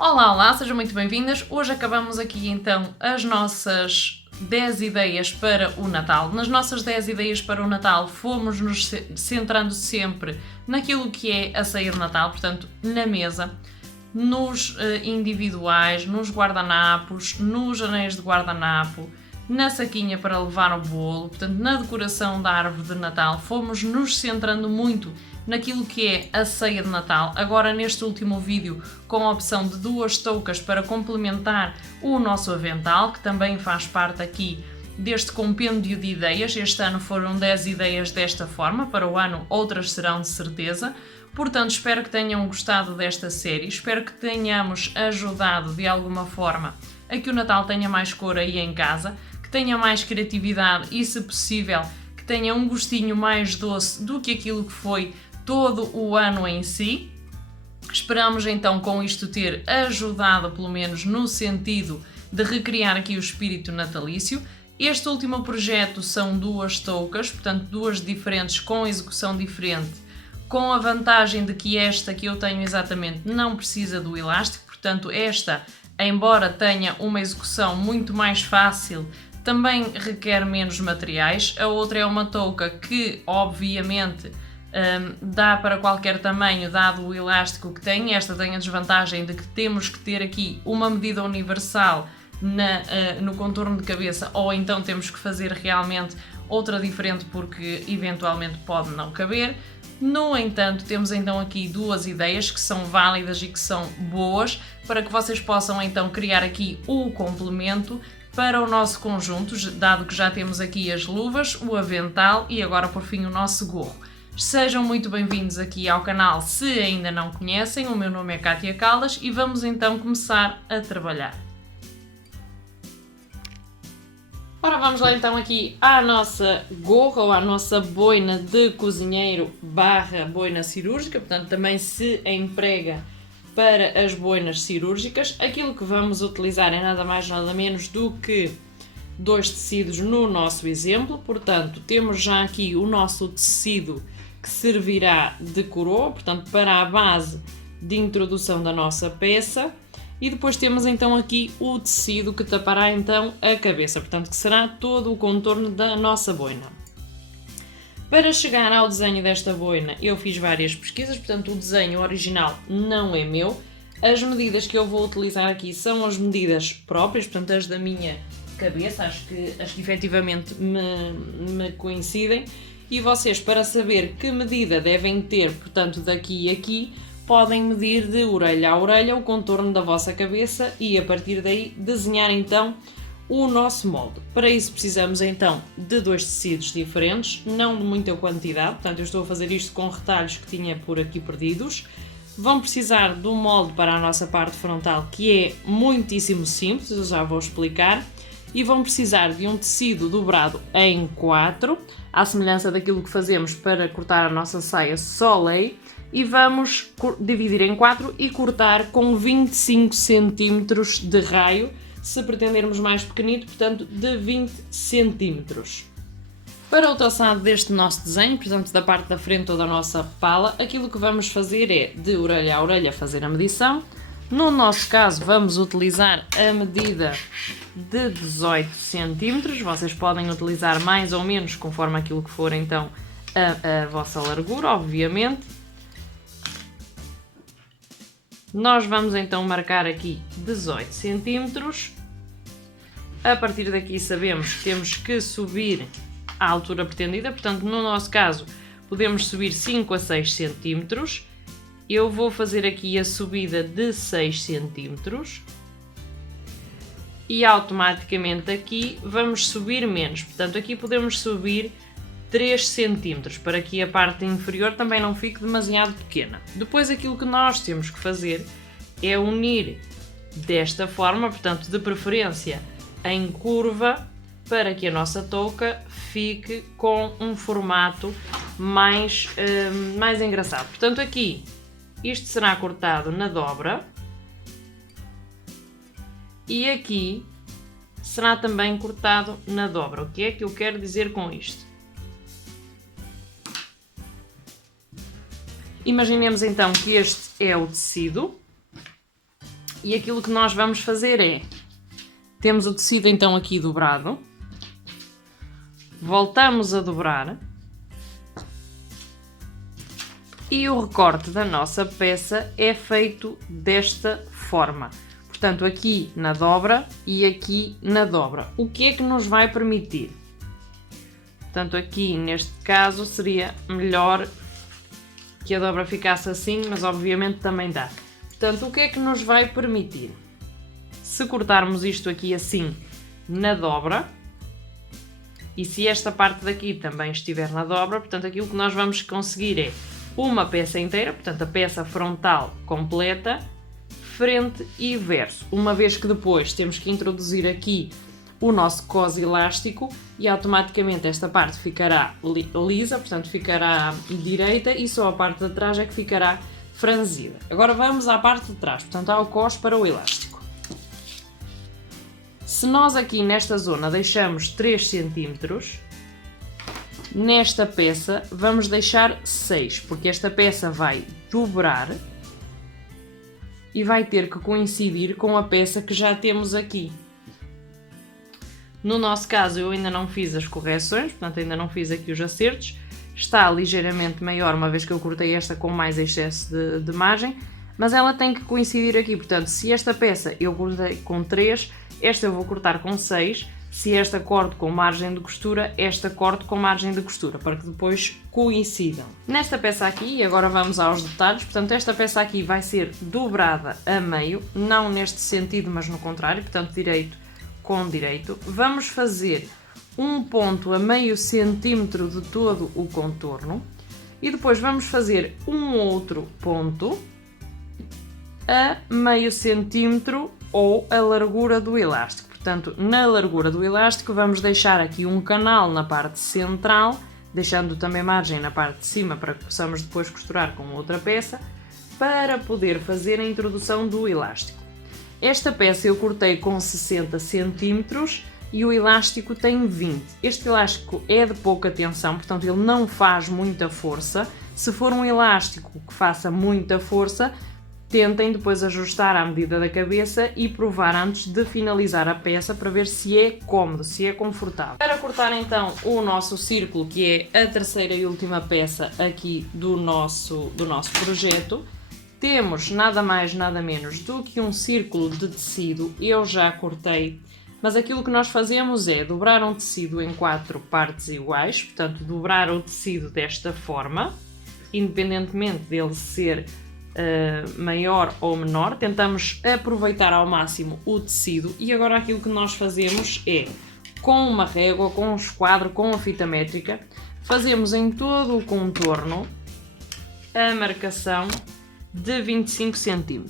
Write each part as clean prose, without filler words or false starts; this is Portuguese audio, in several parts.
Olá, olá, sejam muito bem-vindas. Hoje acabamos aqui então as nossas 10 ideias para o Natal. Nas nossas 10 ideias para o Natal fomos nos centrando sempre naquilo que é a ceia de Natal, portanto, na mesa, nos individuais, nos guardanapos, nos anéis de guardanapo, na saquinha para levar o bolo, portanto, na decoração da árvore de Natal. Fomos nos centrando muito naquilo que é a ceia de Natal. Agora neste último vídeo com a opção de 2 toucas para complementar o nosso avental, que também faz parte aqui deste compêndio de ideias. Este ano foram 10 ideias desta forma, para o ano outras serão de certeza. Portanto, espero que tenham gostado desta série, espero que tenhamos ajudado de alguma forma a que o Natal tenha mais cor aí em casa, que tenha mais criatividade e, se possível, que tenha um gostinho mais doce do que aquilo que foi todo o ano em si. Esperamos então com isto ter ajudado, pelo menos no sentido de recriar aqui o espírito natalício. Este último projeto são 2 toucas, portanto 2 diferentes com execução diferente, com a vantagem de que esta que eu tenho exatamente não precisa do elástico, portanto esta, embora tenha uma execução muito mais fácil, também requer menos materiais. A outra é uma touca que obviamente dá para qualquer tamanho, dado o elástico que tem. Esta tem a desvantagem de que temos que ter aqui uma medida universal no contorno de cabeça, ou então temos que fazer realmente outra diferente porque eventualmente pode não caber. No entanto, temos então aqui 2 ideias que são válidas e que são boas para que vocês possam então criar aqui o complemento para o nosso conjunto, dado que já temos aqui as luvas, o avental e agora por fim o nosso gorro. Sejam muito bem-vindos aqui ao canal se ainda não conhecem. O meu nome é Kátia Caldas e vamos então começar a trabalhar. Ora, vamos lá então aqui à nossa gorra ou à nossa boina de cozinheiro barra boina cirúrgica, portanto também se emprega para as boinas cirúrgicas. Aquilo que vamos utilizar é nada mais nada menos do que 2 tecidos no nosso exemplo, portanto temos já aqui o nosso tecido que servirá de coroa, portanto para a base de introdução da nossa peça, e depois temos então aqui o tecido que tapará então a cabeça, portanto que será todo o contorno da nossa boina. Para chegar ao desenho desta boina eu fiz várias pesquisas, portanto o desenho original não é meu, as medidas que eu vou utilizar aqui são as medidas próprias, portanto as da minha cabeça, acho que efetivamente me coincidem, e vocês, para saber que medida devem ter, portanto daqui e aqui, podem medir de orelha a orelha o contorno da vossa cabeça e a partir daí desenhar então o nosso molde. Para isso precisamos então de 2 tecidos diferentes, não de muita quantidade, portanto eu estou a fazer isto com retalhos que tinha por aqui perdidos. Vão precisar de um molde para a nossa parte frontal que é muitíssimo simples, eu já vou explicar. E vão precisar de um tecido dobrado em 4, à semelhança daquilo que fazemos para cortar a nossa saia soleil, e vamos dividir em 4 e cortar com 25 cm de raio, se pretendermos mais pequenito, portanto de 20 cm. Para o traçado deste nosso desenho, portanto da parte da frente ou da nossa pala, aquilo que vamos fazer é de orelha a orelha fazer a medição. No nosso caso vamos utilizar a medida de 18 cm, vocês podem utilizar mais ou menos conforme aquilo que for então a vossa largura, obviamente. Nós vamos então marcar aqui 18 cm, a partir daqui sabemos que temos que subir à altura pretendida, portanto no nosso caso podemos subir 5 a 6 cm. Eu vou fazer aqui a subida de 6 cm e automaticamente aqui vamos subir menos, portanto aqui podemos subir 3 cm para que a parte inferior também não fique demasiado pequena. Depois aquilo que nós temos que fazer é unir desta forma, portanto de preferência em curva, para que a nossa touca fique com um formato mais engraçado. Portanto aqui isto será cortado na dobra e aqui será também cortado na dobra. O que é que eu quero dizer com isto? Imaginemos então que este é o tecido E aquilo que nós vamos fazer é, temos o tecido então aqui dobrado, voltamos a dobrar e o recorte da nossa peça é feito desta forma. Portanto, aqui na dobra e aqui na dobra. O que é que nos vai permitir? Portanto, aqui neste caso seria melhor que a dobra ficasse assim, mas obviamente também dá. Portanto, o que é que nos vai permitir? Se cortarmos isto aqui assim na dobra, e se esta parte daqui também estiver na dobra, portanto, aqui o que nós vamos conseguir é uma peça inteira, portanto, a peça frontal completa, frente e verso. Uma vez que depois temos que introduzir aqui o nosso cós elástico e automaticamente esta parte ficará lisa, portanto, ficará direita e só a parte de trás é que ficará franzida. Agora vamos à parte de trás, portanto, ao cós para o elástico. Se nós aqui nesta zona deixamos 3 cm, nesta peça vamos deixar 6, porque esta peça vai dobrar e vai ter que coincidir com a peça que já temos aqui. No nosso caso eu ainda não fiz as correções, portanto ainda não fiz aqui os acertos. Está ligeiramente maior, uma vez que eu cortei esta com mais excesso de margem, mas ela tem que coincidir aqui, portanto se esta peça eu cortei com 3, esta eu vou cortar com 6, se esta corto com margem de costura, esta corto com margem de costura, para que depois coincidam. Nesta peça aqui, e agora vamos aos detalhes, portanto esta peça aqui vai ser dobrada a meio, não neste sentido, mas no contrário, portanto direito com direito. Vamos fazer um ponto a meio centímetro de todo o contorno e depois vamos fazer um outro ponto a meio centímetro ou a largura do elástico. Portanto, na largura do elástico vamos deixar aqui um canal na parte central, deixando também margem na parte de cima para que possamos depois costurar com outra peça, para poder fazer a introdução do elástico. Esta peça eu cortei com 60 cm e o elástico tem 20. Este elástico é de pouca tensão, portanto ele não faz muita força. Se for um elástico que faça muita força, tentem depois ajustar à medida da cabeça e provar antes de finalizar a peça para ver se é cómodo, se é confortável. Para cortar então o nosso círculo, que é a terceira e última peça aqui do nosso projeto, temos nada mais nada menos do que um círculo de tecido. Eu já cortei, mas aquilo que nós fazemos é dobrar um tecido em 4 partes iguais, portanto dobrar o tecido desta forma, independentemente dele ser maior ou menor, tentamos aproveitar ao máximo o tecido. E agora aquilo que nós fazemos é, com uma régua, com um esquadro, com a fita métrica, fazemos em todo o contorno a marcação de 25 cm.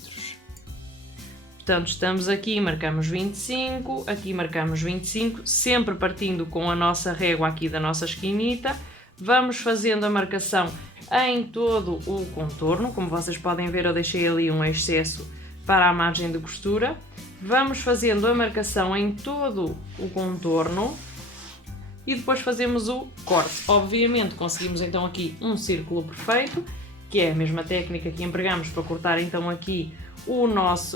Portanto, estamos aqui, marcamos 25, aqui marcamos 25, sempre partindo com a nossa régua aqui da nossa esquinita. Vamos fazendo a marcação em todo o contorno. Como vocês podem ver, eu deixei ali um excesso para a margem de costura. Vamos fazendo a marcação em todo o contorno e depois fazemos o corte. Obviamente conseguimos então aqui um círculo perfeito, que é a mesma técnica que empregamos para cortar então aqui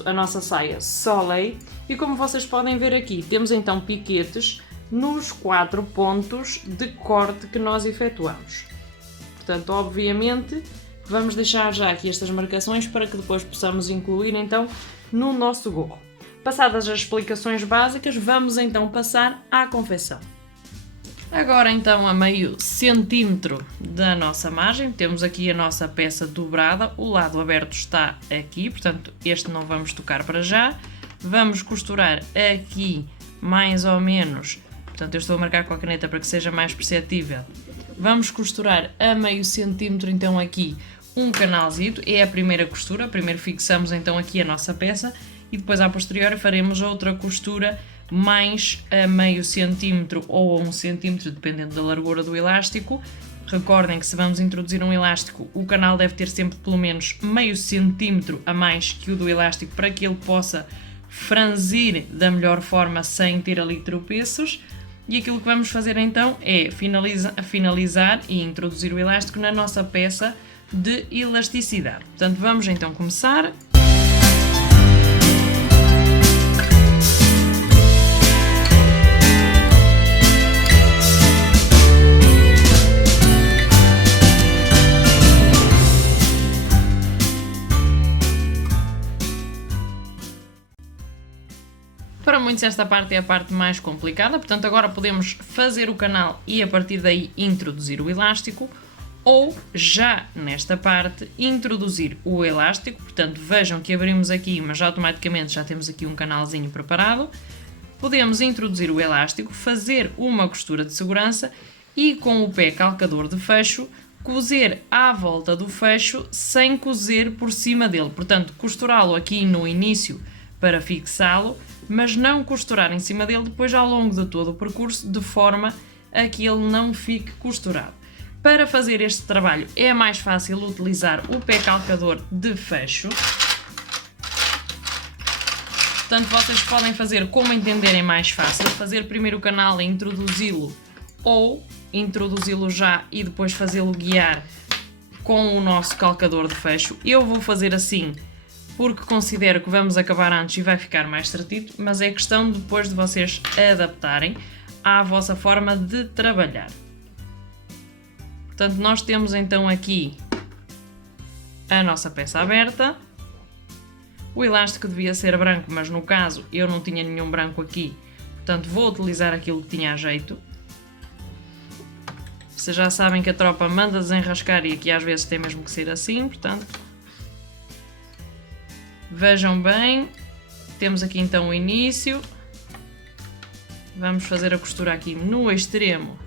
a nossa saia soleil. E como vocês podem ver aqui, temos então piquetes nos 4 pontos de corte que nós efetuamos. Portanto, obviamente, vamos deixar já aqui estas marcações para que depois possamos incluir então no nosso gorro. Passadas as explicações básicas, vamos então passar à confecção. Agora então a meio centímetro da nossa margem, temos aqui a nossa peça dobrada, o lado aberto está aqui, portanto este não vamos tocar para já. Vamos costurar aqui mais ou menos, portanto eu estou a marcar com a caneta para que seja mais perceptível. Vamos costurar a meio centímetro então aqui um canalzito, é a primeira costura, primeiro fixamos então aqui a nossa peça e depois a posteriori faremos outra costura mais a meio centímetro ou a 1 centímetro, dependendo da largura do elástico. Recordem que se vamos introduzir um elástico, o canal deve ter sempre pelo menos meio centímetro a mais que o do elástico para que ele possa franzir da melhor forma sem ter ali tropeços. E aquilo que vamos fazer então é finalizar e introduzir o elástico na nossa peça de elasticidade. Portanto, vamos então começar. Para muitos esta parte é a parte mais complicada, portanto agora podemos fazer o canal e a partir daí introduzir o elástico, ou já nesta parte introduzir o elástico, portanto vejam que abrimos aqui, mas automaticamente já temos aqui um canalzinho preparado. Podemos introduzir o elástico, fazer uma costura de segurança e com o pé calcador de fecho, cozer à volta do fecho sem cozer por cima dele, portanto costurá-lo aqui no início para fixá-lo, mas não costurar em cima dele depois ao longo de todo o percurso, de forma a que ele não fique costurado. Para fazer este trabalho é mais fácil utilizar o pé calcador de fecho. Portanto, vocês podem fazer como entenderem mais fácil, fazer primeiro o canal e introduzi-lo, ou introduzi-lo já e depois fazê-lo guiar com o nosso calcador de fecho. Eu vou fazer assim porque considero que vamos acabar antes e vai ficar mais certinho, mas é questão depois de vocês adaptarem à vossa forma de trabalhar. Portanto, nós temos então aqui a nossa peça aberta. O elástico devia ser branco, mas no caso eu não tinha nenhum branco aqui, portanto vou utilizar aquilo que tinha a jeito. Vocês já sabem que a tropa manda desenrascar e aqui às vezes tem mesmo que ser assim, portanto vejam bem, temos aqui então o início. Vamos fazer a costura aqui no extremo.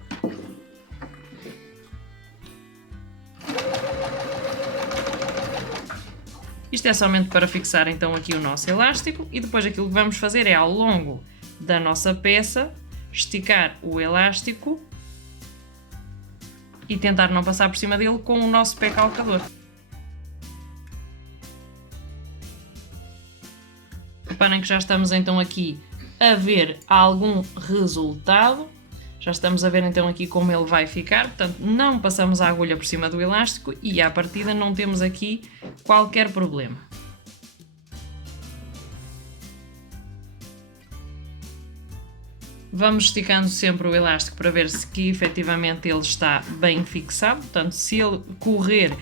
Isto é somente para fixar então aqui o nosso elástico e depois aquilo que vamos fazer é ao longo da nossa peça esticar o elástico e tentar não passar por cima dele com o nosso pé calcador. Reparem que já estamos então aqui a ver algum resultado. Já estamos a ver então aqui como ele vai ficar, portanto não passamos a agulha por cima do elástico e à partida não temos aqui qualquer problema. Vamos esticando sempre o elástico para ver se que efetivamente ele está bem fixado, portanto se ele correr,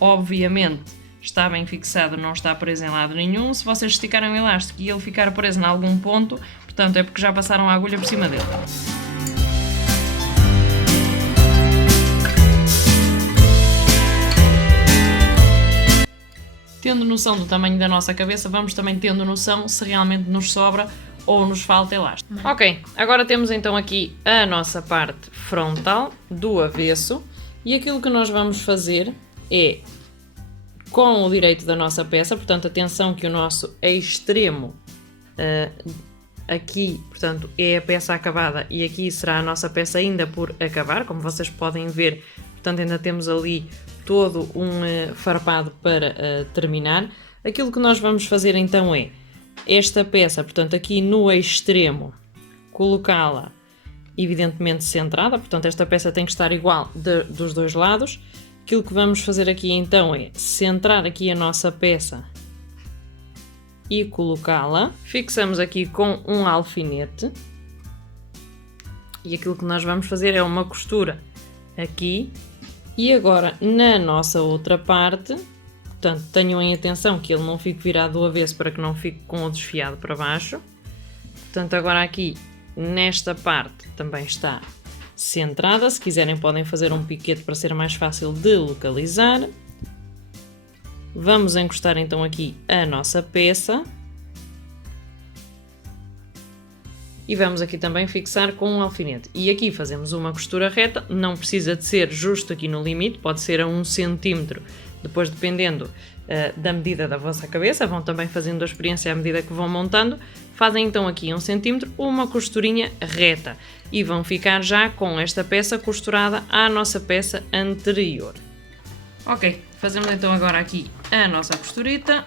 obviamente está bem fixado, não está preso em lado nenhum. Se vocês esticarem o elástico e ele ficar preso em algum ponto, portanto é porque já passaram a agulha por cima dele. Tendo noção do tamanho da nossa cabeça, vamos também tendo noção se realmente nos sobra ou nos falta elástico. Ok, agora temos então aqui a nossa parte frontal do avesso e aquilo que nós vamos fazer é, com o direito da nossa peça, portanto atenção que o nosso extremo aqui, portanto é a peça acabada e aqui será a nossa peça ainda por acabar, como vocês podem ver, portanto ainda temos ali todo um farpado para terminar. Aquilo que nós vamos fazer então é esta peça, portanto aqui no extremo, colocá-la evidentemente centrada, portanto esta peça tem que estar igual dos dois lados. Aquilo que vamos fazer aqui então é centrar aqui a nossa peça e colocá-la. Fixamos aqui com um alfinete e aquilo que nós vamos fazer é uma costura aqui. E agora na nossa outra parte, portanto tenham em atenção que ele não fique virado do avesso para que não fique com o desfiado para baixo. Portanto agora aqui nesta parte também está centrada, se quiserem podem fazer um piquete para ser mais fácil de localizar. Vamos encostar então aqui a nossa peça. E vamos aqui também fixar com um alfinete. E aqui fazemos uma costura reta, não precisa de ser justo aqui no limite, pode ser a 1 cm, depois dependendo da medida da vossa cabeça, vão também fazendo a experiência à medida que vão montando. Fazem então aqui 1 cm, uma costurinha reta e vão ficar já com esta peça costurada à nossa peça anterior. Ok, fazemos então agora aqui a nossa costurita.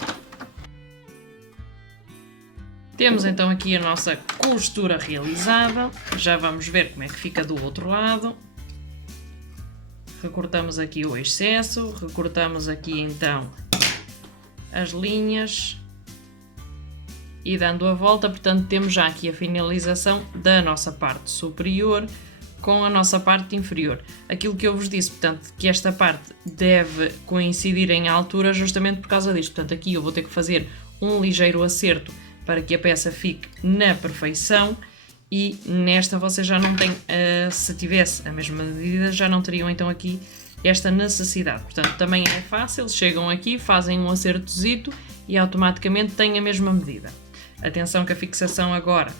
Temos então aqui a nossa costura realizada, já vamos ver como é que fica do outro lado. Recortamos aqui o excesso, recortamos aqui então as linhas e dando a volta, portanto temos já aqui a finalização da nossa parte superior com a nossa parte inferior. Aquilo que eu vos disse, portanto, que esta parte deve coincidir em altura justamente por causa disto, portanto aqui eu vou ter que fazer um ligeiro acerto para que a peça fique na perfeição. E nesta vocês já não têm, se tivesse a mesma medida, já não teriam então aqui esta necessidade. Portanto, também é fácil, chegam aqui, fazem um acertozito e automaticamente têm a mesma medida. Atenção que a fixação agora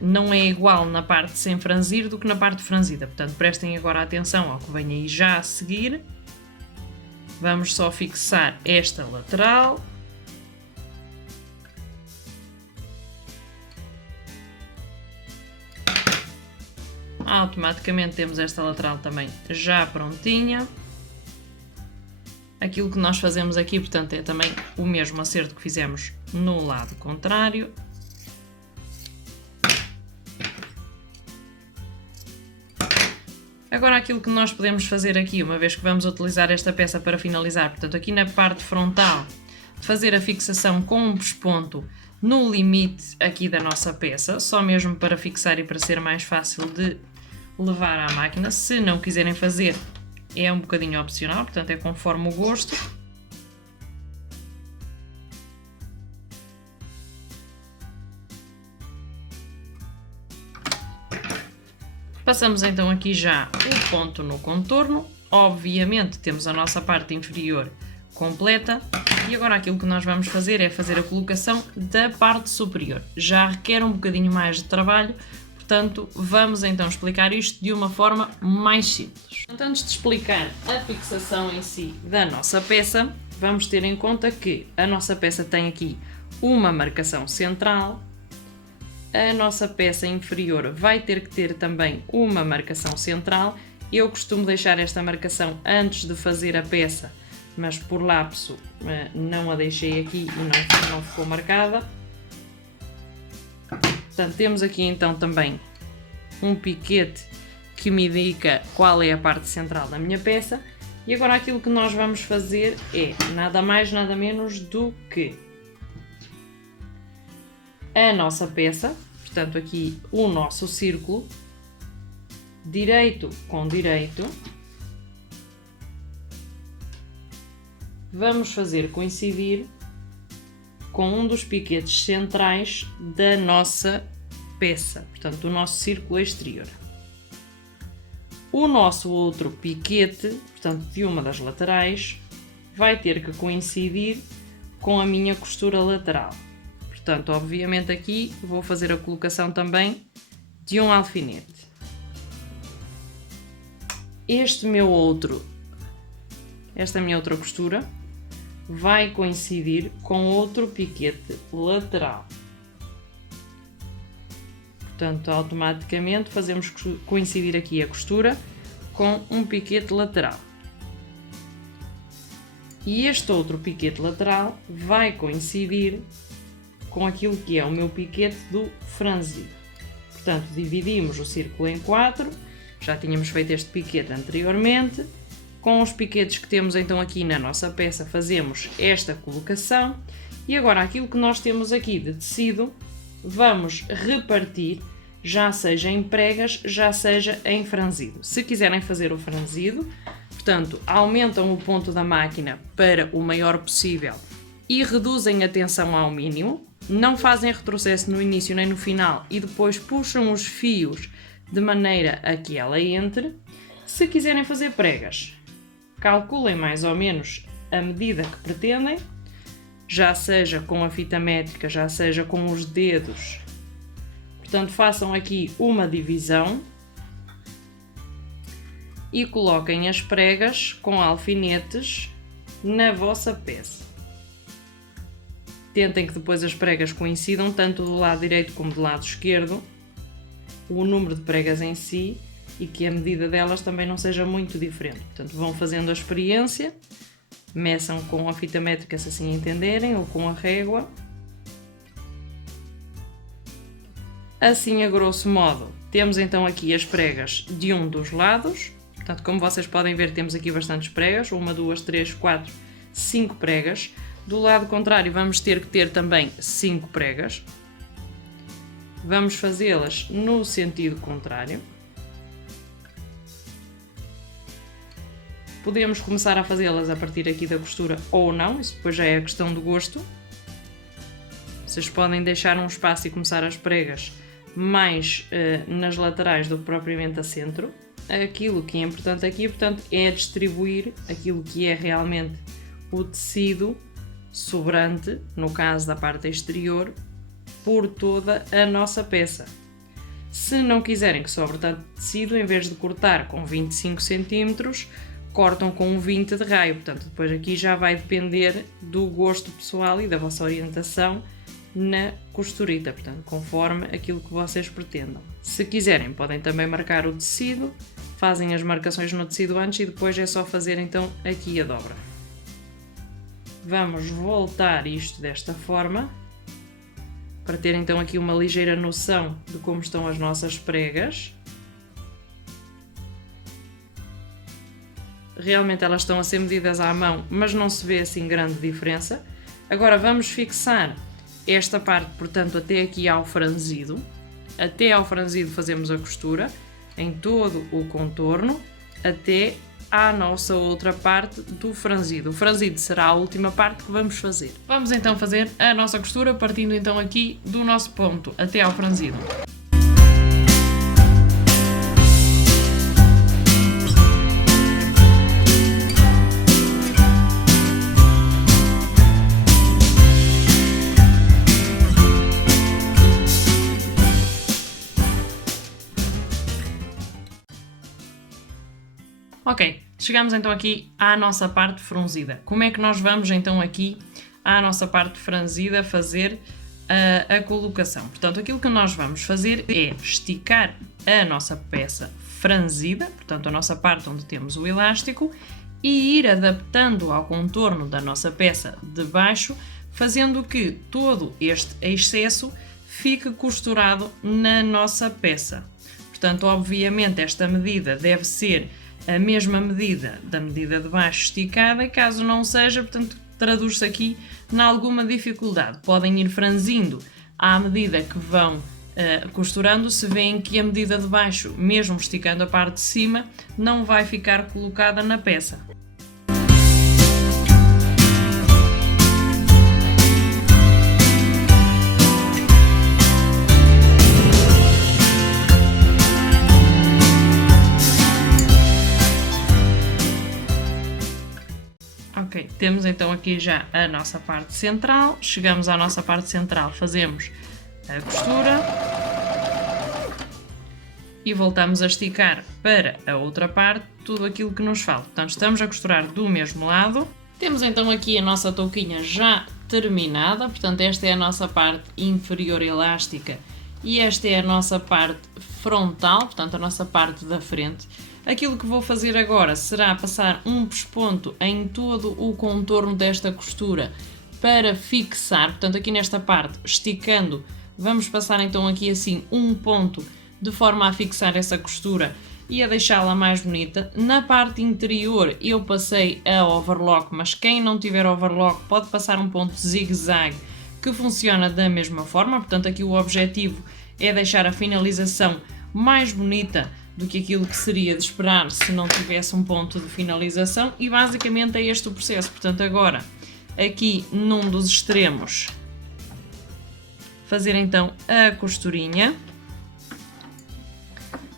não é igual na parte sem franzir do que na parte franzida. Portanto, prestem agora atenção ao que vem aí já a seguir. Vamos só fixar esta lateral. Automaticamente temos esta lateral também já prontinha. Aquilo que nós fazemos aqui, portanto, é também o mesmo acerto que fizemos no lado contrário. Agora aquilo que nós podemos fazer aqui, uma vez que vamos utilizar esta peça para finalizar, portanto aqui na parte frontal, fazer a fixação com um pesponto no limite aqui da nossa peça, só mesmo para fixar e para ser mais fácil de levar à máquina. Se não quiserem fazer, é um bocadinho opcional, portanto é conforme o gosto. Passamos então aqui já o ponto no contorno. Obviamente temos a nossa parte inferior completa e agora aquilo que nós vamos fazer é fazer a colocação da parte superior. Já requer um bocadinho mais de trabalho, portanto vamos então explicar isto de uma forma mais simples. Então, antes de explicar a fixação em si da nossa peça, vamos ter em conta que a nossa peça tem aqui uma marcação central. A nossa peça inferior vai ter que ter também uma marcação central. Eu costumo deixar esta marcação antes de fazer a peça, mas por lapso não a deixei aqui e não ficou marcada. Portanto, temos aqui então também um piquete que me indica qual é a parte central da minha peça. E agora aquilo que nós vamos fazer é nada mais, nada menos do que a nossa peça, portanto aqui o nosso círculo, direito com direito, vamos fazer coincidir com um dos piquetes centrais da nossa peça, portanto do nosso círculo exterior. O nosso outro piquete, portanto de uma das laterais, vai ter que coincidir com a minha costura lateral. Portanto, obviamente aqui vou fazer a colocação também de um alfinete. Esta minha outra costura vai coincidir com outro piquete lateral. Portanto, automaticamente fazemos coincidir aqui a costura com um piquete lateral. E este outro piquete lateral vai coincidir com aquilo que é o meu piquete do franzido. Portanto, dividimos o círculo em 4, já tínhamos feito este piquete anteriormente. Com os piquetes que temos então aqui na nossa peça, fazemos esta colocação. E agora aquilo que nós temos aqui de tecido, vamos repartir, já seja em pregas, já seja em franzido. Se quiserem fazer o franzido, portanto, aumentam o ponto da máquina para o maior possível e reduzem a tensão ao mínimo. Não fazem retrocesso no início nem no final e depois puxam os fios de maneira a que ela entre. Se quiserem fazer pregas, calculem mais ou menos a medida que pretendem, já seja com a fita métrica, já seja com os dedos. Portanto, façam aqui uma divisão e coloquem as pregas com alfinetes na vossa peça. Tentem que depois as pregas coincidam tanto do lado direito como do lado esquerdo, o número de pregas em si, e que a medida delas também não seja muito diferente. Portanto, vão fazendo a experiência, meçam com a fita métrica se assim entenderem, ou com a régua. Assim, a grosso modo, temos então aqui as pregas de um dos lados. Portanto, como vocês podem ver, temos aqui bastantes pregas, 1, 2, 3, 4, 5 pregas. Do lado contrário, vamos ter que ter também 5 pregas. Vamos fazê-las no sentido contrário. Podemos começar a fazê-las a partir aqui da costura ou não, isso depois já é a questão do gosto. Vocês podem deixar um espaço e começar as pregas mais nas laterais do que propriamente a centro. Aquilo que é importante aqui, portanto, é distribuir aquilo que é realmente o tecido sobrante, no caso da parte exterior, por toda a nossa peça. Se não quiserem que sobre tanto tecido, em vez de cortar com 25 cm, cortam com 20 de raio. Portanto, depois aqui já vai depender do gosto pessoal e da vossa orientação na costurita, portanto, conforme aquilo que vocês pretendam. Se quiserem, podem também marcar o tecido, fazem as marcações no tecido antes e depois é só fazer então aqui a dobra. Vamos voltar isto desta forma, para ter então aqui uma ligeira noção de como estão as nossas pregas. Realmente elas estão a ser medidas à mão, mas não se vê assim grande diferença. Agora vamos fixar esta parte, portanto, até aqui ao franzido. Até ao franzido fazemos a costura em todo o contorno, até à nossa outra parte do franzido. O franzido será a última parte que vamos fazer. Vamos então fazer a nossa costura, partindo então aqui do nosso ponto até ao franzido. Ok, chegamos então aqui à nossa parte franzida. Como é que nós vamos então aqui à nossa parte franzida fazer a colocação? Portanto, aquilo que nós vamos fazer é esticar a nossa peça franzida, portanto a nossa parte onde temos o elástico, e ir adaptando ao contorno da nossa peça de baixo, fazendo que todo este excesso fique costurado na nossa peça. Portanto, obviamente esta medida deve ser a mesma medida da medida de baixo esticada, e caso não seja, portanto, traduz-se aqui em alguma dificuldade. Podem ir franzindo à medida que vão costurando, se veem que a medida de baixo, mesmo esticando a parte de cima, não vai ficar colocada na peça. Ok, temos então aqui já a nossa parte central. Chegamos à nossa parte central, fazemos a costura e voltamos a esticar para a outra parte tudo aquilo que nos falta. Portanto, estamos a costurar do mesmo lado. Temos então aqui a nossa touquinha já terminada, portanto esta é a nossa parte inferior elástica e esta é a nossa parte frontal, portanto a nossa parte da frente. Aquilo que vou fazer agora será passar um pesponto em todo o contorno desta costura para fixar, portanto aqui nesta parte, esticando, vamos passar então aqui assim um ponto de forma a fixar essa costura e a deixá-la mais bonita. Na parte interior eu passei a overlock, mas quem não tiver overlock pode passar um ponto zigue-zague que funciona da mesma forma, portanto aqui o objetivo é deixar a finalização mais bonita do que aquilo que seria de esperar se não tivesse um ponto de finalização, e basicamente é este o processo. Portanto, agora aqui num dos extremos fazer então a costurinha.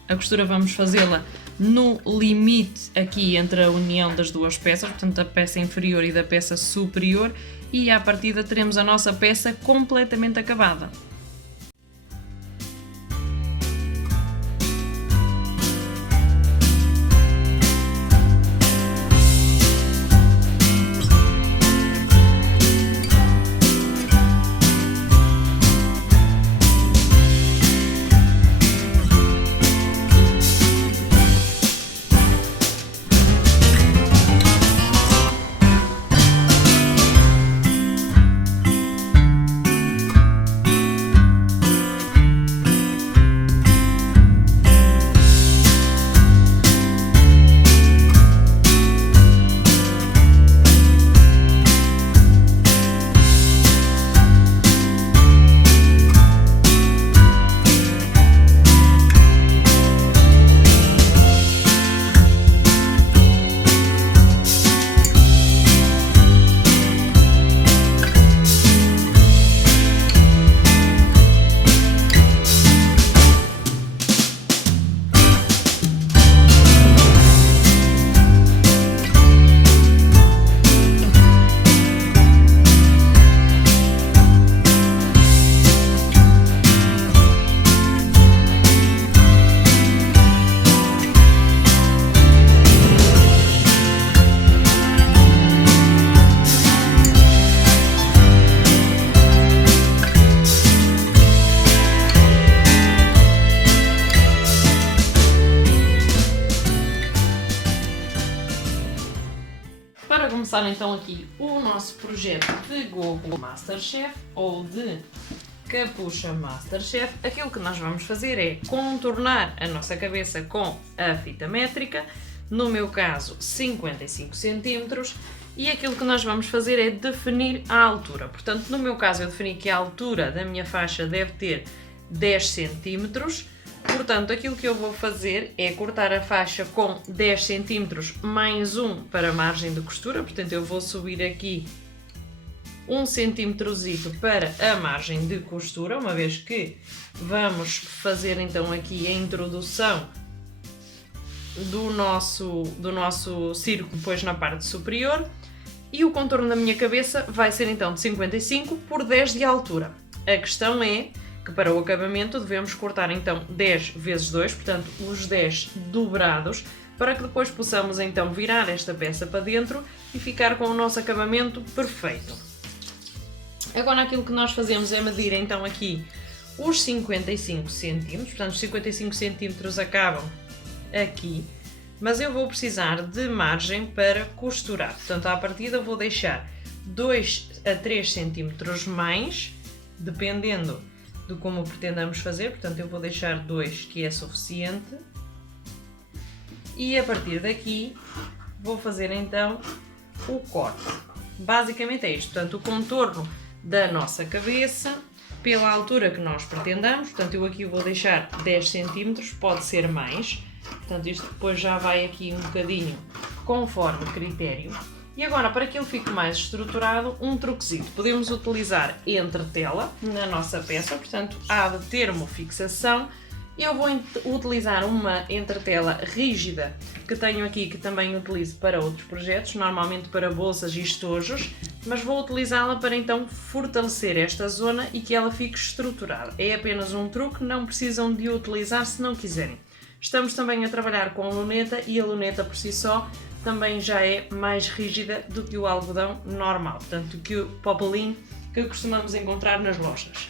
A costura vamos fazê-la no limite aqui entre a união das duas peças, portanto da peça inferior e da peça superior, e à partida teremos a nossa peça completamente acabada. começar então aqui o nosso projeto de Google Masterchef ou de Capucha Masterchef. Aquilo que nós vamos fazer é contornar a nossa cabeça com a fita métrica, no meu caso 55 cm, e aquilo que nós vamos fazer é definir a altura. Portanto, no meu caso eu defini que a altura da minha faixa deve ter 10 cm. Portanto, aquilo que eu vou fazer é cortar a faixa com 10 cm mais 1 para a margem de costura. Portanto, eu vou subir aqui 1 centímetrozito para a margem de costura, uma vez que vamos fazer então aqui a introdução do nosso círculo depois na parte superior. E o contorno da minha cabeça vai ser então de 55 por 10 de altura. A questão é que para o acabamento devemos cortar então 10 vezes 2, portanto os 10 dobrados, para que depois possamos então virar esta peça para dentro e ficar com o nosso acabamento perfeito. Agora aquilo que nós fazemos é medir então aqui os 55 cm, portanto os 55 cm acabam aqui, mas eu vou precisar de margem para costurar, portanto à partida vou deixar 2 a 3 cm mais, dependendo de como pretendamos fazer, portanto eu vou deixar 2, que é suficiente, e a partir daqui vou fazer então o corte. Basicamente é isto, portanto o contorno da nossa cabeça pela altura que nós pretendamos, portanto eu aqui vou deixar 10 cm, pode ser mais, portanto isto depois já vai aqui um bocadinho conforme critério. E agora, para que ele fique mais estruturado, um truquezito. Podemos utilizar entretela na nossa peça, portanto, há de termofixação. Eu vou utilizar uma entretela rígida que tenho aqui, que também utilizo para outros projetos, normalmente para bolsas e estojos, mas vou utilizá-la para então fortalecer esta zona e que ela fique estruturada. É apenas um truque, não precisam de utilizar se não quiserem. Estamos também a trabalhar com luneta e a luneta por si só também já é mais rígida do que o algodão normal, portanto, do que o popelinho que costumamos encontrar nas lojas.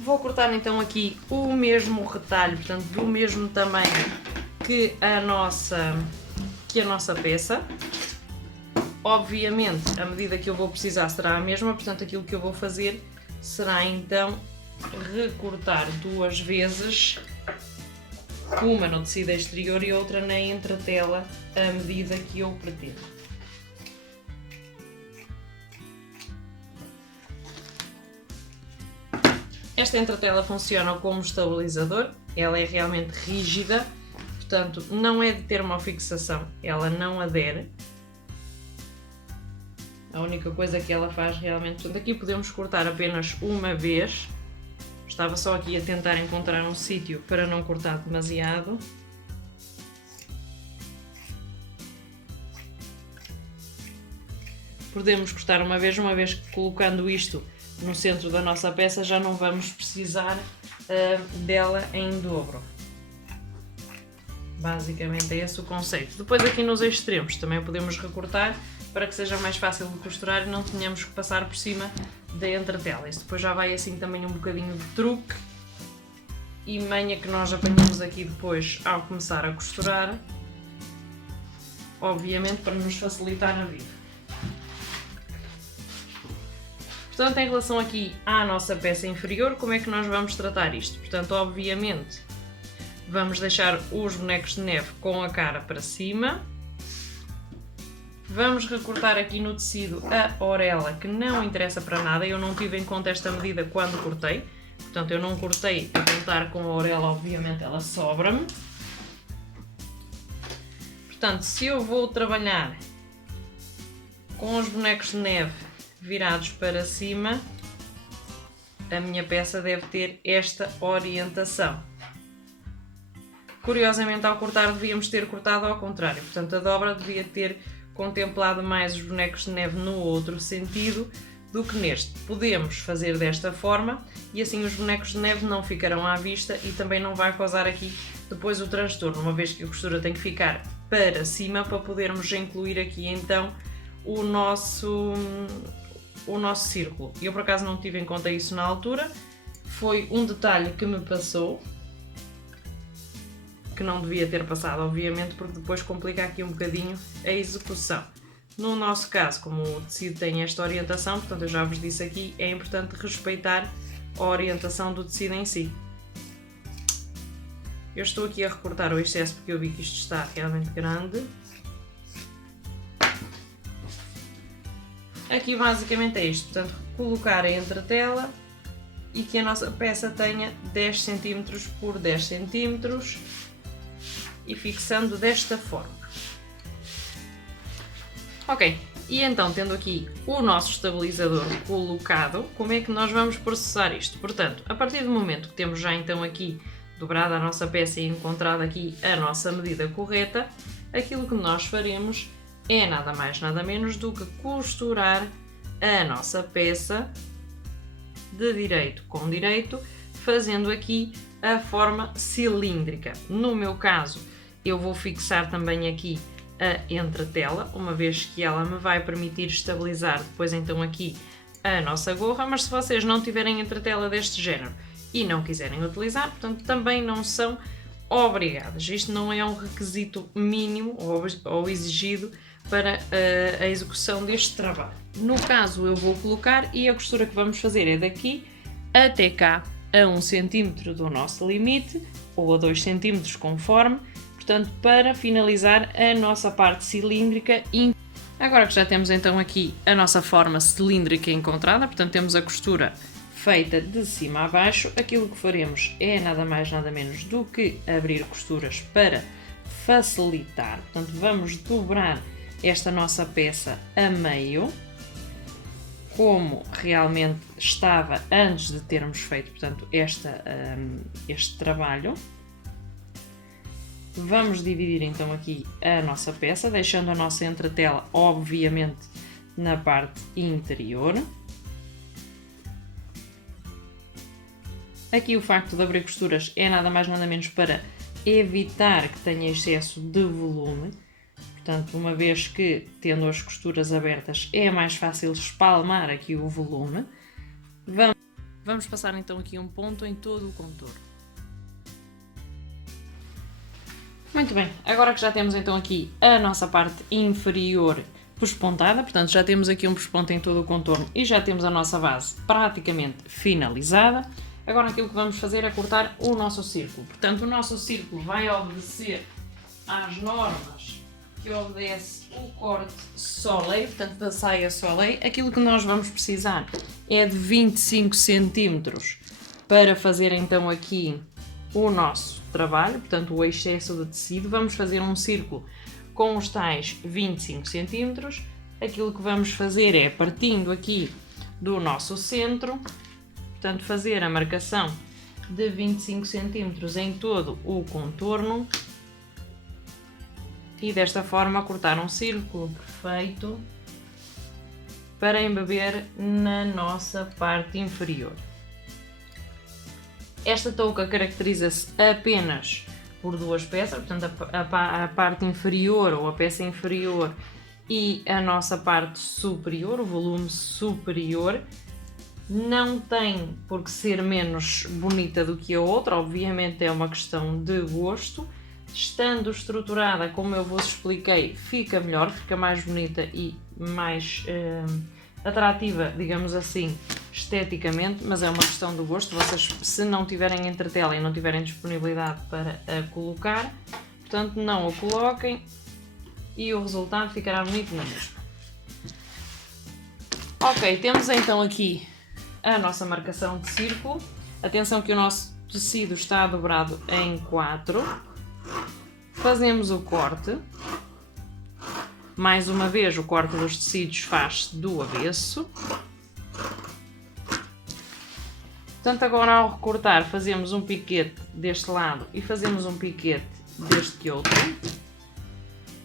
Vou cortar então aqui o mesmo retalho, portanto, do mesmo tamanho que a nossa peça. Obviamente, a medida que eu vou precisar será a mesma, portanto, aquilo que eu vou fazer será então recortar 2 vezes, uma no tecido exterior e outra na entretela, à medida que eu pretendo. Esta entretela funciona como estabilizador, ela é realmente rígida, portanto não é de termofixação, ela não adere. A única coisa que ela faz realmente, portanto aqui podemos cortar apenas uma vez. Estava só aqui a tentar encontrar um sítio para não cortar demasiado. Podemos cortar uma vez que colocando isto no centro da nossa peça já não vamos precisar dela em dobro. Basicamente é esse o conceito. Depois aqui nos extremos também podemos recortar para que seja mais fácil de costurar e não tenhamos que passar por cima da entretela. Isto depois já vai assim também um bocadinho de truque e manha que nós apanhamos aqui depois ao começar a costurar, obviamente para nos facilitar a vida. Portanto, em relação aqui à nossa peça inferior, como é que nós vamos tratar isto? Portanto, obviamente vamos deixar os bonecos de neve com a cara para cima. Vamos recortar aqui no tecido a orelha, que não interessa para nada, eu não tive em conta esta medida quando cortei, portanto eu não cortei a contar com a orelha, obviamente ela sobra-me. Portanto, se eu vou trabalhar com os bonecos de neve virados para cima, a minha peça deve ter esta orientação. Curiosamente, ao cortar devíamos ter cortado ao contrário, portanto a dobra devia ter contemplado mais os bonecos de neve no outro sentido do que neste. Podemos fazer desta forma e assim os bonecos de neve não ficarão à vista e também não vai causar aqui depois o transtorno, uma vez que a costura tem que ficar para cima para podermos incluir aqui então o nosso círculo. Eu por acaso não tive em conta isso na altura, foi um detalhe que me passou. que não devia ter passado, obviamente, porque depois complica aqui um bocadinho a execução. No nosso caso, como o tecido tem esta orientação, portanto eu já vos disse aqui, é importante respeitar a orientação do tecido em si. Eu estou aqui a recortar o excesso porque eu vi que isto está realmente grande. Aqui basicamente é isto, portanto colocar a entretela e que a nossa peça tenha 10 cm por 10 cm e fixando desta forma. Ok, e então tendo aqui o nosso estabilizador colocado, como é que nós vamos processar isto? Portanto, a partir do momento que temos já então aqui dobrada a nossa peça e encontrada aqui a nossa medida correta, aquilo que nós faremos é nada mais nada menos do que costurar a nossa peça de direito com direito, fazendo aqui a forma cilíndrica. No meu caso, eu vou fixar também aqui a entretela, uma vez que ela me vai permitir estabilizar depois então aqui a nossa gorra, mas se vocês não tiverem entretela deste género e não quiserem utilizar, portanto também não são obrigadas. Isto não é um requisito mínimo ou exigido para a execução deste trabalho. No caso eu vou colocar e a costura que vamos fazer é daqui até cá a 1 cm do nosso limite ou a 2 cm conforme, portanto para finalizar a nossa parte cilíndrica. Agora que já temos então aqui a nossa forma cilíndrica encontrada, portanto temos a costura feita de cima a baixo, aquilo que faremos é nada mais nada menos do que abrir costuras para facilitar, portanto vamos dobrar esta nossa peça a meio, como realmente estava antes de termos feito, portanto, este trabalho. Vamos dividir então aqui a nossa peça, deixando a nossa entretela, obviamente, na parte interior. Aqui o facto de abrir costuras é nada mais nada menos para evitar que tenha excesso de volume. Portanto, uma vez que, tendo as costuras abertas, é mais fácil espalmar aqui o volume. Vamos passar então aqui um ponto em todo o contorno. Muito bem, agora que já temos então aqui a nossa parte inferior pespontada, portanto já temos aqui um pesponto em todo o contorno e já temos a nossa base praticamente finalizada, agora aquilo que vamos fazer é cortar o nosso círculo. Portanto, o nosso círculo vai obedecer às normas que obedece o corte soleil, portanto da saia soleil. Aquilo que nós vamos precisar é de 25 cm para fazer então aqui o nosso trabalho, portanto o excesso de tecido. Vamos fazer um círculo com os tais 25 cm. Aquilo que vamos fazer é, partindo aqui do nosso centro, portanto fazer a marcação de 25 cm em todo o contorno e desta forma cortar um círculo perfeito para embeber na nossa parte inferior. Esta touca caracteriza-se apenas por duas peças, portanto a parte inferior ou a peça inferior e a nossa parte superior, o volume superior. Não tem por que ser menos bonita do que a outra, obviamente é uma questão de gosto. Estando estruturada, como eu vos expliquei, fica melhor, fica mais bonita e mais atrativa, digamos assim, esteticamente, mas é uma questão de gosto. Vocês, se não tiverem entretela e não tiverem disponibilidade para a colocar, portanto não a coloquem e o resultado ficará bonito na mesma. Ok, temos então aqui a nossa marcação de círculo. Atenção que o nosso tecido está dobrado em 4. Fazemos o corte. Mais uma vez, o corte dos tecidos faz-se do avesso. Portanto, agora ao recortar, fazemos um piquete deste lado e fazemos um piquete deste outro,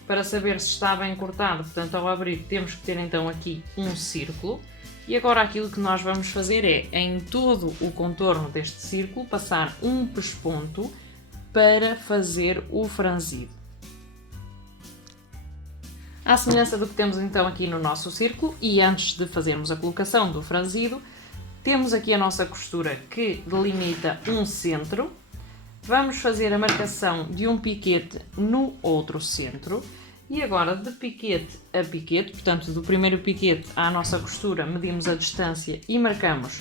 para saber se está bem cortado. Portanto, ao abrir, temos que ter então aqui um círculo. E agora aquilo que nós vamos fazer é, em todo o contorno deste círculo, passar um pesponto para fazer o franzido. À semelhança do que temos então aqui no nosso círculo, e antes de fazermos a colocação do franzido, temos aqui a nossa costura que delimita um centro. Vamos fazer a marcação de um piquete no outro centro. E agora, de piquete a piquete, portanto, do primeiro piquete à nossa costura, medimos a distância e marcamos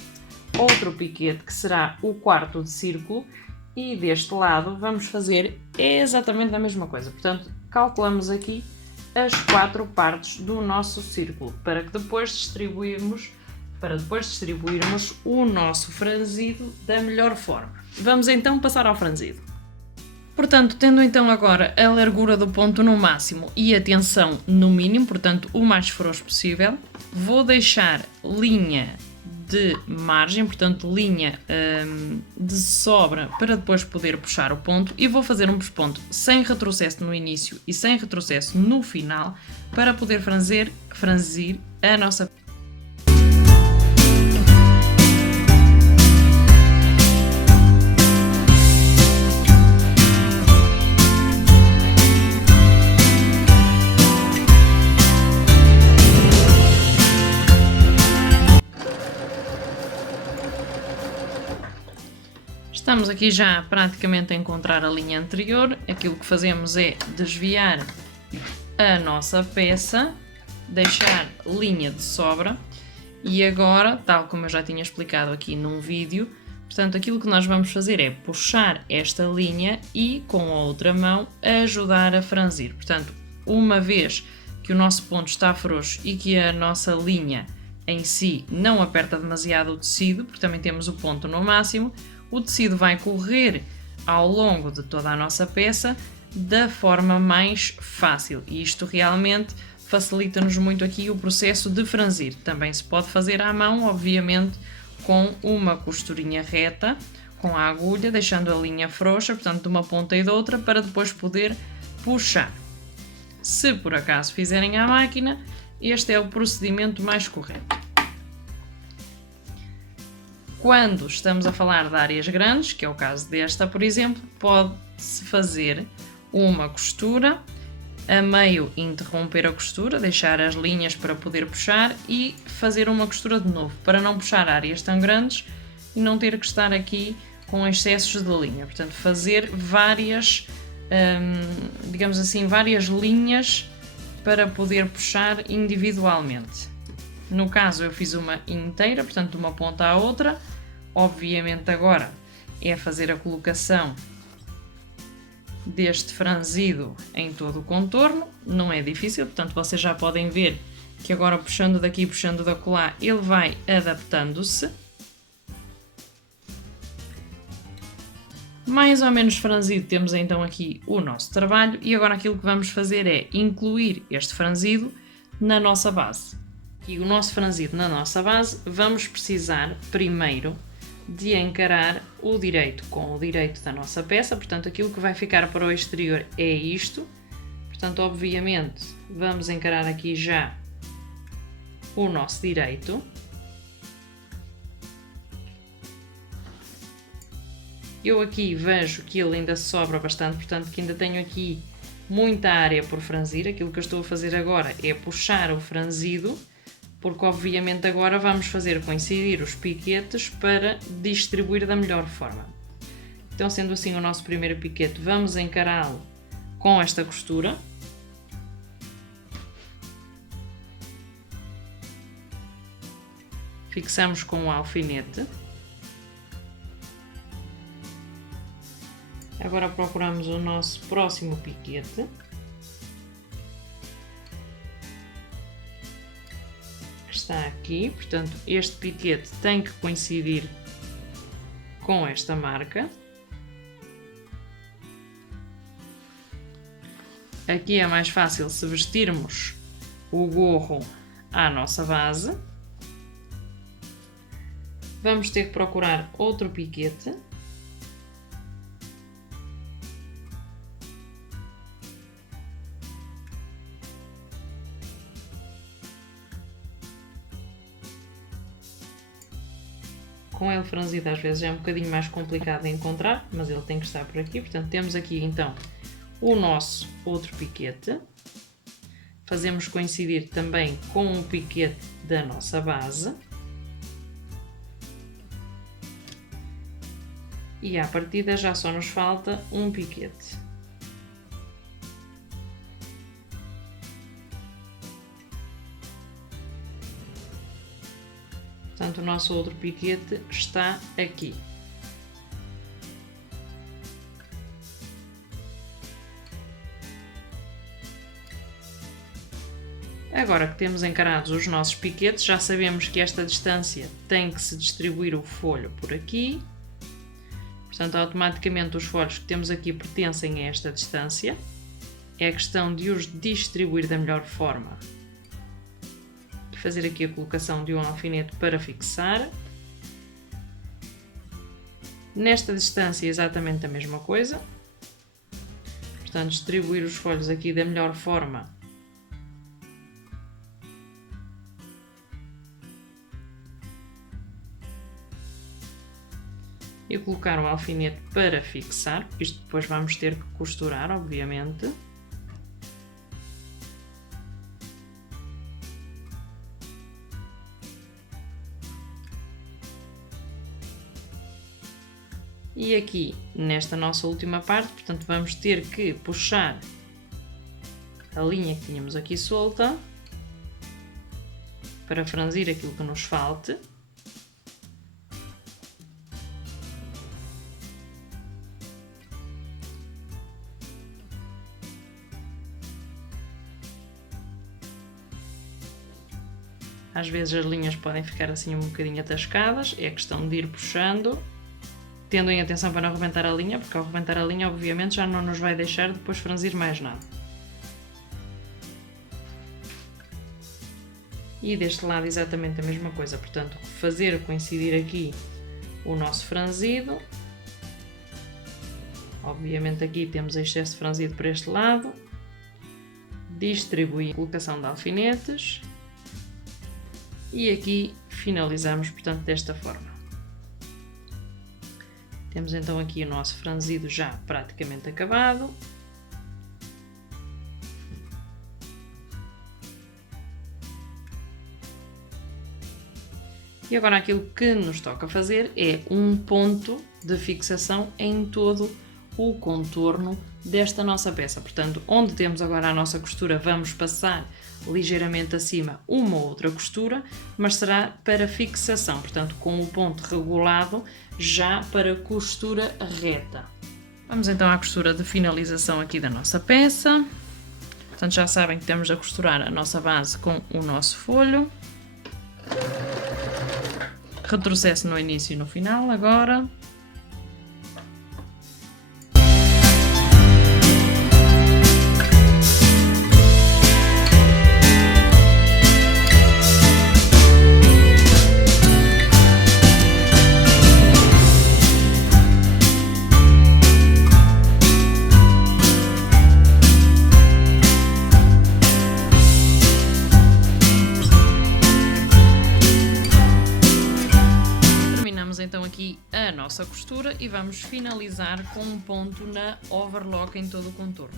outro piquete, que será o quarto de círculo. E deste lado vamos fazer exatamente a mesma coisa. Portanto, calculamos aqui as 4 partes do nosso círculo, para depois distribuirmos o nosso franzido da melhor forma. Vamos então passar ao franzido. Portanto, tendo então agora a largura do ponto no máximo e a tensão no mínimo, portanto o mais frouxo possível, vou deixar linha de margem, portanto linha de sobra, para depois poder puxar o ponto, e vou fazer um pesponto sem retrocesso no início e sem retrocesso no final, para poder franzir a nossa. Estamos aqui já praticamente a encontrar a linha anterior. Aquilo que fazemos é desviar a nossa peça, deixar linha de sobra e agora, tal como eu já tinha explicado aqui num vídeo, portanto aquilo que nós vamos fazer é puxar esta linha e com a outra mão ajudar a franzir. Portanto, uma vez que o nosso ponto está frouxo e que a nossa linha em si não aperta demasiado o tecido, porque também temos o ponto no máximo, o tecido vai correr ao longo de toda a nossa peça da forma mais fácil, e isto realmente facilita-nos muito aqui o processo de franzir. Também se pode fazer à mão, obviamente, com uma costurinha reta, com a agulha, deixando a linha frouxa, portanto de uma ponta e de outra, para depois poder puxar. Se por acaso fizerem à máquina, este é o procedimento mais correto. Quando estamos a falar de áreas grandes, que é o caso desta, por exemplo, pode-se fazer uma costura, a meio interromper a costura, deixar as linhas para poder puxar e fazer uma costura de novo, para não puxar áreas tão grandes e não ter que estar aqui com excessos de linha. Portanto, fazer várias, digamos assim, várias linhas para poder puxar individualmente. No caso eu fiz uma inteira, portanto de uma ponta à outra. Obviamente agora é fazer a colocação deste franzido em todo o contorno, não é difícil, portanto vocês já podem ver que agora puxando daqui, puxando da acolá, ele vai adaptando-se. Mais ou menos franzido temos então aqui o nosso trabalho, e agora aquilo que vamos fazer é incluir este franzido na nossa base. E o nosso franzido na nossa base, vamos precisar primeiro de encarar o direito com o direito da nossa peça, portanto aquilo que vai ficar para o exterior é isto. Portanto, obviamente, vamos encarar aqui já o nosso direito. Eu aqui vejo que ele ainda sobra bastante, portanto que ainda tenho aqui muita área por franzir. Aquilo que eu estou a fazer agora é puxar o franzido, porque obviamente agora vamos fazer coincidir os piquetes para distribuir da melhor forma. Então, sendo assim, o nosso primeiro piquete vamos encará-lo com esta costura. Fixamos com o alfinete. Agora procuramos o nosso próximo piquete. Está aqui, portanto este piquete tem que coincidir com esta marca. Aqui é mais fácil se vestirmos o gorro à nossa base. Vamos ter que procurar outro piquete. Com ele franzido às vezes é um bocadinho mais complicado de encontrar, mas ele tem que estar por aqui. Portanto, temos aqui então o nosso outro piquete. Fazemos coincidir também com o piquete da nossa base. E à partida já só nos falta um piquete. Portanto, o nosso outro piquete está aqui. Agora que temos encarados os nossos piquetes, já sabemos que esta distância tem que se distribuir o folho por aqui. Portanto, automaticamente os folhos que temos aqui pertencem a esta distância. É questão de os distribuir da melhor forma. Fazer aqui a colocação de um alfinete para fixar. Nesta distância exatamente a mesma coisa. Portanto, distribuir os folhos aqui da melhor forma. E colocar o alfinete para fixar. Isto depois vamos ter que costurar, obviamente. E aqui, nesta nossa última parte, portanto, vamos ter que puxar a linha que tínhamos aqui solta para franzir aquilo que nos falte. Às vezes as linhas podem ficar assim um bocadinho atascadas, é questão de ir puxando, tendo em atenção para não arrebentar a linha, porque ao arrebentar a linha obviamente já não nos vai deixar depois franzir mais nada. E deste lado exatamente a mesma coisa, portanto fazer coincidir aqui o nosso franzido. Obviamente aqui temos excesso de franzido para este lado. Distribuir a colocação de alfinetes. E aqui finalizamos, portanto, desta forma. Temos então aqui o nosso franzido já praticamente acabado. E agora aquilo que nos toca fazer é um ponto de fixação em todo o contorno desta nossa peça. Portanto, onde temos agora a nossa costura, vamos passar ligeiramente acima uma outra costura, mas será para fixação, portanto com o ponto regulado já para costura reta. Vamos então à costura de finalização aqui da nossa peça. Portanto, já sabem que temos a costurar a nossa base com o nosso folho. Retrocesso no início e no final agora. Então aqui a nossa costura e vamos finalizar com um ponto na overlock em todo o contorno.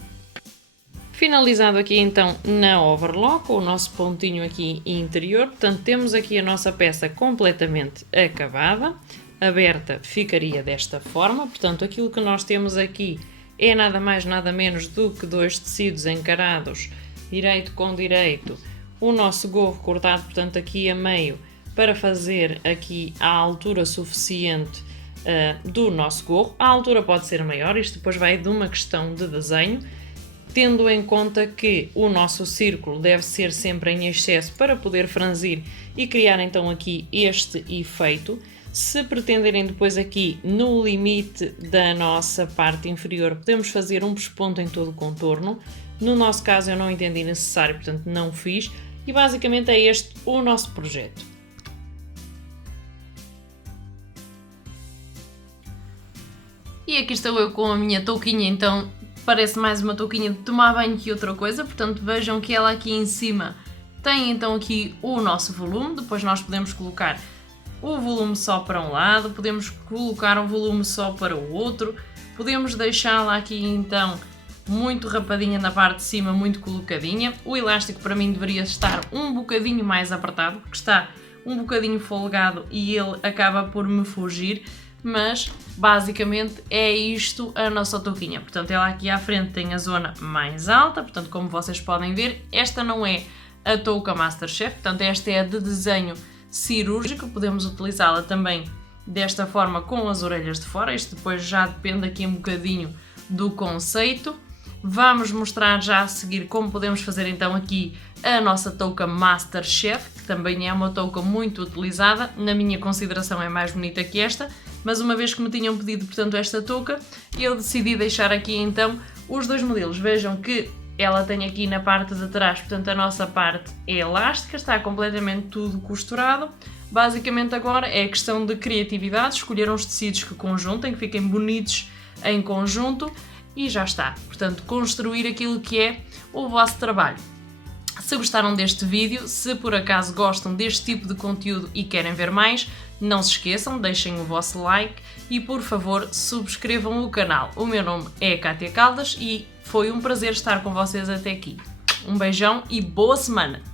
Finalizado aqui então na overlock, o nosso pontinho aqui interior, portanto temos aqui a nossa peça completamente acabada, aberta ficaria desta forma, portanto aquilo que nós temos aqui é nada mais nada menos do que dois tecidos encarados, direito com direito, o nosso gorro cortado, portanto aqui a meio, para fazer aqui a altura suficiente do nosso gorro. A altura pode ser maior, isto depois vai de uma questão de desenho, tendo em conta que o nosso círculo deve ser sempre em excesso para poder franzir e criar então aqui este efeito. Se pretenderem depois aqui no limite da nossa parte inferior, podemos fazer um pesponto em todo o contorno. No nosso caso eu não entendi necessário, portanto não fiz, e basicamente é este o nosso projeto. E aqui estou eu com a minha touquinha, então parece mais uma touquinha de tomar banho que outra coisa, portanto vejam que ela aqui em cima tem então aqui o nosso volume, depois nós podemos colocar o volume só para um lado, podemos colocar o volume só para o outro, podemos deixá-la aqui então muito rapadinha na parte de cima, muito colocadinha. O elástico para mim deveria estar um bocadinho mais apertado, porque está um bocadinho folgado e ele acaba por me fugir. mas basicamente é isto a nossa touquinha. Portanto, ela aqui à frente tem a zona mais alta, portanto, como vocês podem ver, esta não é a touca Masterchef, portanto, esta é a de desenho cirúrgico, podemos utilizá-la também desta forma com as orelhas de fora, isto depois já depende aqui um bocadinho do conceito. Vamos mostrar já a seguir como podemos fazer então aqui a nossa touca Masterchef, que também é uma touca muito utilizada, na minha consideração é mais bonita que esta, mas uma vez que me tinham pedido, portanto, esta touca, eu decidi deixar aqui então os dois modelos. Vejam que ela tem aqui na parte de trás, portanto, a nossa parte é elástica, está completamente tudo costurado. Basicamente agora é questão de criatividade, escolher uns tecidos que conjuntem, que fiquem bonitos em conjunto e já está. Portanto, construir aquilo que é o vosso trabalho. Se gostaram deste vídeo, se por acaso gostam deste tipo de conteúdo e querem ver mais, não se esqueçam, deixem o vosso like e por favor subscrevam o canal. O meu nome é Kátia Caldas e foi um prazer estar com vocês até aqui. Um beijão e boa semana!